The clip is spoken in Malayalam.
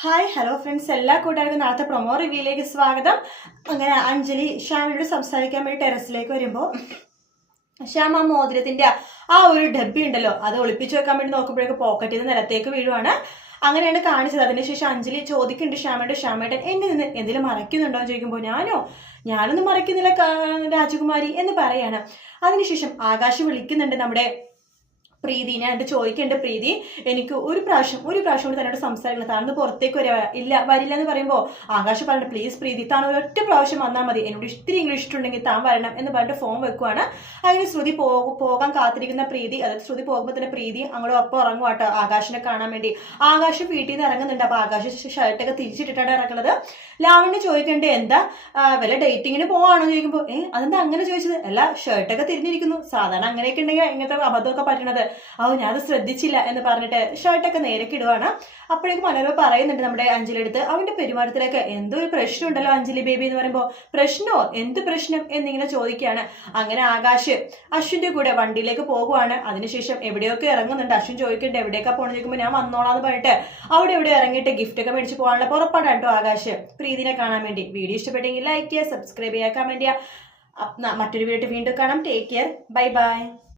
ഹായ് ഹലോ ഫ്രണ്ട്സ്, എല്ലാ കൂട്ടുകാർക്കും നാളത്തെ പ്രൊമോ റിവ്യൂയിലേക്ക് സ്വാഗതം. അങ്ങനെ അഞ്ജലി ശ്യാമിനോട് സംസാരിക്കാൻ വേണ്ടി ടെറസിലേക്ക് വരുമ്പോൾ ശ്യാം ആ മോതിരത്തിന്റെ ആ ഒരു ഡബ്ബി ഉണ്ടല്ലോ അത് ഒളിപ്പിച്ചു വെക്കാൻ വേണ്ടി നോക്കുമ്പോഴേക്ക് പോക്കറ്റിൽ നിന്ന് നിലത്തേക്ക് വീഴുവാണ്. അങ്ങനെയാണ് കാണിച്ചത്. അതിനുശേഷം അഞ്ജലി ചോദിക്കുന്നുണ്ട് ശ്യാമേട്ടൻ എന്നെ നിന്ന് എന്തെങ്കിലും മറയ്ക്കുന്നുണ്ടോ എന്ന് ചോദിക്കുമ്പോൾ ഞാനൊന്നും മറയ്ക്കുന്നില്ല രാജകുമാരി എന്ന് പറയാണ്. അതിനുശേഷം ആകാശ് വിളിക്കുന്നുണ്ട് നമ്മുടെ പ്രീതിനെ. എന്നിട്ട് ചോദിക്കേണ്ട പ്രീതി, എനിക്ക് ഒരു പ്രാവശ്യം കൂടി തന്നോട് സംസാരിക്കണം, താനൊന്ന് പുറത്തേക്ക് വരില്ല എന്ന് പറയുമ്പോൾ ആകാശ് പറഞ്ഞിട്ട് പ്ലീസ് പ്രീതി, താൻ ഒരൊറ്റ പ്രാവശ്യം വന്നാൽ മതി, എന്നോട് ഇഷ്ടമെങ്കിലും ഇഷ്ടമുണ്ടെങ്കിൽ താൻ വരണം എന്ന് പറഞ്ഞിട്ട് ഫോൺ വെക്കുവാണ്. അതിന് ശ്രുതി പോകാൻ കാത്തിരിക്കുന്ന പ്രീതി, അതായത് ശ്രുതി പോകുമ്പോൾ തന്നെ പ്രീതി അങ്ങോട്ട് ഒപ്പം ഇറങ്ങുവാട്ടോ ആകാശിനെ കാണാൻ വേണ്ടി. ആകാശ് വീട്ടിൽ നിന്ന് ഇറങ്ങുന്നുണ്ട്. അപ്പൊ ആകാശ് ഷർട്ടൊക്കെ തിരിച്ചിട്ടിട്ടാണ് ഇറങ്ങുന്നത്. ലാവണ്യ ചോദിക്കണ്ടേ എന്താ വല്ല ഡേറ്റിങ്ങിന് പോവാണോ ചോദിക്കുമ്പോൾ അതെന്താ അങ്ങനെ ചോദിച്ചത്? അല്ല, ഷർട്ടൊക്കെ തിരിഞ്ഞിരിക്കുന്നു, സാധാരണ അങ്ങനെയൊക്കെ ഉണ്ടെങ്കിൽ ഇങ്ങനത്തെ അബദ്ധമൊക്കെ പറ്റണത്, ഞാനത് ശ്രദ്ധിച്ചില്ല എന്ന് പറഞ്ഞിട്ട് ഷർട്ടൊക്കെ നേരൊക്കെ ഇടുവാണ്. അപ്പോഴേക്കും മനോരമ പറയുന്നുണ്ട് നമ്മുടെ അഞ്ജലി അടുത്ത്, അവന്റെ പെരുമാറ്റത്തിലൊക്കെ എന്തോ ഒരു പ്രശ്നം ഉണ്ടല്ലോ അഞ്ജലി ബേബി എന്ന് പറയുമ്പോൾ, പ്രശ്നമോ എന്ത് പ്രശ്നം എന്നിങ്ങനെ ചോദിക്കുകയാണ്. അങ്ങനെ ആകാശ് അശ്വിന്റെ കൂടെ വണ്ടിയിലേക്ക് പോകുവാണ്. അതിനുശേഷം എവിടെയൊക്കെ ഇറങ്ങുന്നുണ്ട്. അശ്വിൻ ചോദിക്കുന്നുണ്ട് എവിടേക്കാ പോകണം ചോദിക്കുമ്പോൾ ഞാൻ വന്നോളാന്ന് പറഞ്ഞിട്ട് അവിടെ ഇറങ്ങിയിട്ട് ഗിഫ്റ്റ് ഒക്കെ മേടിച്ച് പോകാനുള്ള പുറപ്പാടാണ് കേട്ടോ ആകാശ് പ്രീതിനെ കാണാൻ വേണ്ടി. വീഡിയോ ഇഷ്ടപ്പെട്ടെങ്കിൽ ലൈക്ക് ചെയ്യുക, സബ്സ്ക്രൈബ് ചെയ്യുക, കമന്റ് ചെയ്യുക. മറ്റൊരു വീഡിയോ വീണ്ടും കാണാം. Take care, bye bye.